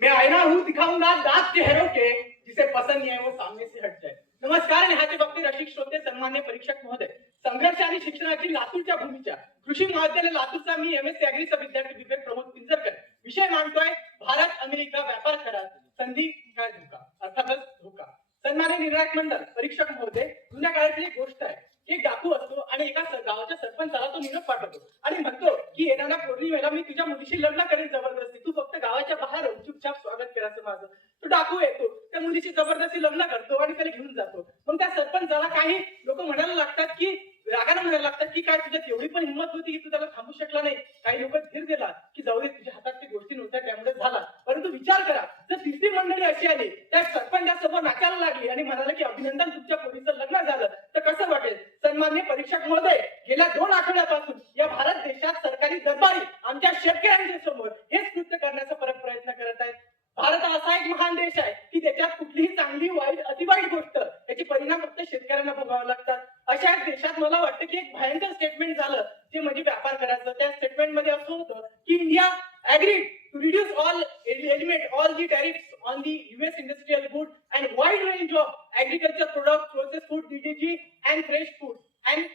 मैं आईना हूँ दिखाऊंगा दांत चेहरों के जिसे पसंद नहीं है वो सामने से हट जाए. नमस्कार निहाचे बघते रसिक श्रोते सन्मान्य परीक्षक महोदय. संघर्ष आणि शिक्षणाची लातूरच्या भूमीच्या कृषी महाविद्यालय लातूरचा मी एमएससी अॅग्रीचा विद्यार्थी विवेक प्रमोद पिंजरकर विषय मांडतोय भारत अमेरिका व्यापार करार संधी काय धोका अर्थातच धोका. सन्मान्य निर्णायक मंडळ परीक्षक महोदय जुन्या काळातली एक गोष्ट आहे. एक डाकू असतो आणि एका गावाच्या सरपंचाला तो निरोप पाठवतो आणि म्हणतो की येणाऱ्या पौर्णिमेला मी तुझ्या मुलीशी लग्न करेन जबरदस्ती, तू फक्त गावाच्या बाहेर चुपचाप स्वागत करायचं माझं. तो डाकू येतो त्या मुलीशी जबरदस्ती लग्न करतो आणि त्याला घेऊन जातो. मग त्या सरपंचाला काही लोक म्हणायला लागतात की रागाने म्हणायला लागतात की काय तुझ्यात एवढी पण हिंमत होती की तू त्याला थांबू शकला नाही. काही लोक धीर दिला की जाऊ दे तुझ्या हातात ती गोष्टी नव्हत्या त्यामुळे झाला. परंतु विचार करा जर तिसरी मंडळी अशी आली त्या सरपंचासमोर नाचायला लागली आणि म्हणाला की अभिनंदन तुमच्या पोरीचं लग्न झालं तर कसं वाटेल. सन्मान्य परीक्षक महोदय गेल्या 2 आठवड्यापासून या भारत देशात सरकारी दरबारी आमच्या शेतकऱ्यांच्या समोर हेच कृत्य करण्याचा परत प्रयत्न करत आहेत. भारत असा एक महान देश आहे की त्याच्यात कुठलीही चांगली वाईट अतिवाईट गोष्ट याचे परिणाम फक्त शेतकऱ्यांना भोगावे लागतात. अशा एक देशात मला वाटतं की एक भयंकर स्टेटमेंट झालं जे म्हणजे व्यापार करायचं. त्या स्टेटमेंट मध्ये असं होतं की India agreed to reduce eliminate all the tariffs on the US industrial good and wide range of agriculture products, processed food, DDG and fresh food and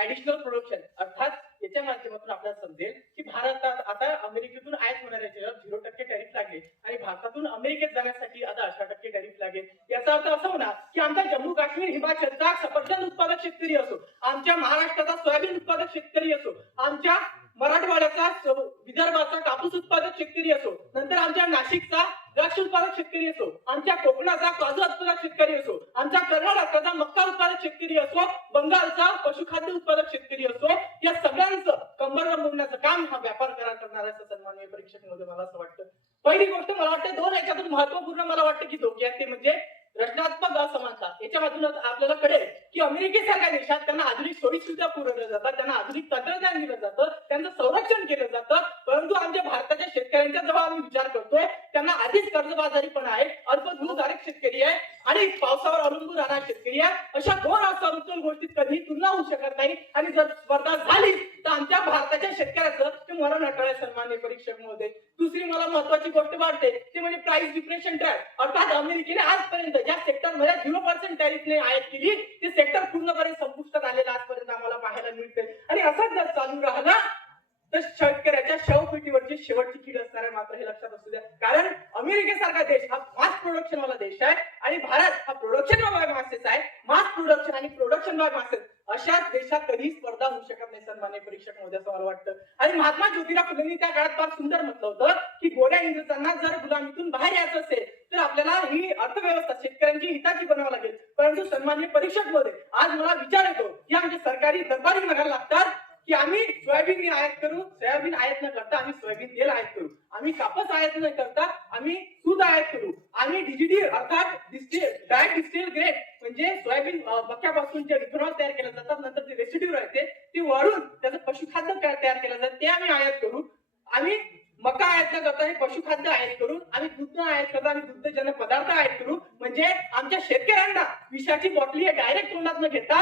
additional production. अर्थात याच्या माध्यमातून आपल्याला समजेल की भारतात आता अमेरिकेतून आयात होणाऱ्या 0% टॅरिफ लागले आणि भारतातून अमेरिकेत जाण्यासाठी आता 18% टॅरिफ लागेल. याचा अर्थ असा होणार की आमचा जम्मू काश्मीर हिमाचलचा सफरचंद उत्पादक शेतकरी असो, आमच्या महाराष्ट्राचा सोयाबीन उत्पादक शेतकरी असो, आमच्या मराठवाड्याचा विदर्भाचा कापूस उत्पादक शेतकरी असो, नंतर आमच्या नाशिकचा द्राक्ष उत्पादक शेतकरी असो, आमच्या कोकणाचा काजू उत्पादक शेतकरी असो, आमच्या कर्नाटकाचा मक्का उत्पादक शेतकरी असो, बंगालचा पशुखाद्य उत्पादक शेतकरी असो, या सगळ्यांचं कंबरवर मोडण्याचं काम हा व्यापार करार करणार आहे. सन्माननीय परीक्षक महोदय मला असं वाटतं. पहिली गोष्ट मला वाटतं 2 याच्यातून महत्वपूर्ण मला वाटतं की धोके आहेत ते म्हणजे रचनात्मक असमानता. याच्यामधून आपल्याला कळेल की अमेरिकेसारख्या देशात त्यांना आधुनिक सोयी सुविधा पुरवल्या जातात, त्यांना आधुनिक तंत्रज्ञान दिलं जातं, त्यांचं संरक्षण केलं जातं. परंतु आमच्या भारताच्या शेतकऱ्यांचा जेव्हा आम्ही विचार करतोय त्यांना आधीच कर्जबाजारी पण आहे, अल्पभूधारक शेतकरी आहे आणि पावसावर अवलंबून राहणारा शेतकरी आहे. अशा 2 असमतोल गोष्टीत कधी तुलना होऊ शकत नाही आणि जर स्पर्धा झाली तर आमच्या भारताच्या शेतकऱ्याचं ते मरण अटळ. सन्माननीय परीक्षक महोदय दुसरी मला महत्वाची गोष्ट वाटते ते म्हणजे प्राइस डिप्रेशन ट्रॅप. अर्थात अमेरिकेने आजपर्यंत ज्या सेक्टरमध्ये 0% टॅरिफने आयात केली ते सेक्टर पूर्णपणे संपुष्टात आलेलं आजपर्यंत आम्हाला पाहायला मिळते. आणि असंच जर चालू राहिलं तर शेतकऱ्याच्या शवपेटीवरची शेवटची कीड असणार आहे. मात्र हे लक्षात असू द्या कारण अमेरिकेसारखा देश हा मास प्रोडक्शन वाला देश आहे आणि भारत हा प्रोडक्शन बाय मासेस आहे. मास प्रोडक्शन आणि प्रोडक्शन बाय मासेस अशाच देशात कधी स्पर्धा होऊ शकत नाही. सन्मान्य परीक्षक महोदय असं मला वाटतं. आणि महात्मा ज्योतिराव फुलेंनी त्या काळात फार सुंदर म्हटलं होतं की गोड्या इंग्रजांना जर गुलामीतून बाहेर यायचं असेल तर आपल्याला ही अर्थव्यवस्था शेतकऱ्यांची हिताची बनावी लागेल. परंतु सन्मान्य परीक्षक महोदय आज मला विचार येतो की आमचे सरकारी दरबारी म्हणायला लागतात की आम्ही सोयाबीन आयात करू, सोयाबीन आयात न करता आम्ही सोयाबीन तेल आयात करू, आम्ही कापूस आयात न करता आम्ही दूध आयात करू, आम्ही डीजीडी अर्थात डायरेक्ट डिस्टिल ग्रेड म्हणजे सोयाबीन मक्यापासून जे इथेनॉल तयार केलं जातात नंतर जे रेसिड्यू राहते ते वाळून त्याचं पशुखाद्य तयार केलं जातं ते आम्ही आयात करू, आम्ही मका आयात न करता हे पशुखाद्य आयात करून आम्ही दूध आयात करता आम्ही दुग्धजन्य पदार्थ आयात करू. म्हणजे आमच्या शेतकऱ्यांना विषाची बॉटली हे डायरेक्ट तोंडात न घेता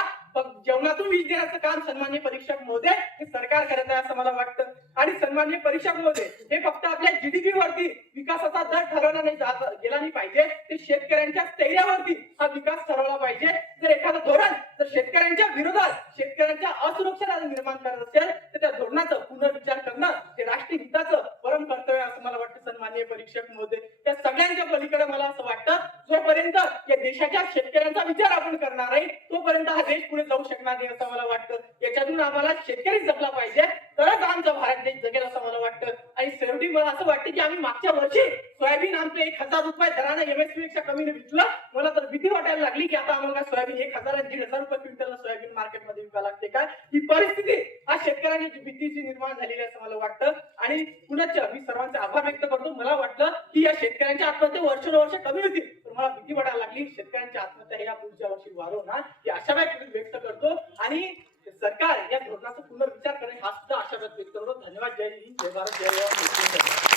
जेवणातून विष देण्याचं काम सन्मान्य परीक्षक महोदय हे सरकार करत आहे असं मला वाटतं. आणि सन्मान्य परीक्षक महोदय हे फक्त आपल्या जीडीपी वरती विकासाचा दर ठरवला नाही गेला नाही पाहिजे, ते शेतकऱ्यांच्या स्थैर्यावरती हा विकास ठरवला पाहिजे. जर एखादं धोरण जर शेतकऱ्यांच्या विरोधात शेतकऱ्यांच्या असुरक्षेला निर्माण करत असेल तर त्या धोरणाचं पुनर्विचार करणं हे राष्ट्रीय हिताचं परम कर्तव्य असं मला वाटतं. सन्मान्य परीक्षक महोदय त्या सगळ्यांच्या पलीकडे मला असं वाटतं जोपर्यंत या देशाच्या शेतकऱ्यांचा विचार आपण करणार नाही तोपर्यंत हा देश पुढे जाऊ शकणार नाही असं मला वाटतं. याच्यातून आम्हाला शेतकरी जगला पाहिजे तरच आमचा भारत देश जगेल असं मला वाटतं. आणि शेवटी मला असं वाटतं की आम्ही मागच्या वर्षी सोयाबीन आमचे 1000 रुपये दराने एमएसपी पेक्षा कमीने विकलं. मला तर भीती वाटायला लागली की आता आम्हाला सोयाबीन 1000 आणि 1500 रुपये क्विंटल सोयाबीन मार्केटमध्ये विकायला लागते का. ही परिस्थिती आज शेतकऱ्यांची भीतीची निर्माण झालेली असं मला वाटतं. आणि पुन्हा मी सर्वांचे आभार व्यक्त करतो. मला वाटलं की या शेतकऱ्यांच्या आत्महत्या वर्षानुवर्ष कमी होती पण मला भीती वाटायला लागली शेतकऱ्यांच्या आत्महत्या या पुढच्या वर्षी वाढवणार की अशा व्यक्त करतो. आणि सरकार या धोरणाचा पुनर्विचार करेल हा सुद्धा आशा व्यक्त करतो. धन्यवाद. जय हिंद, जय भारत, जय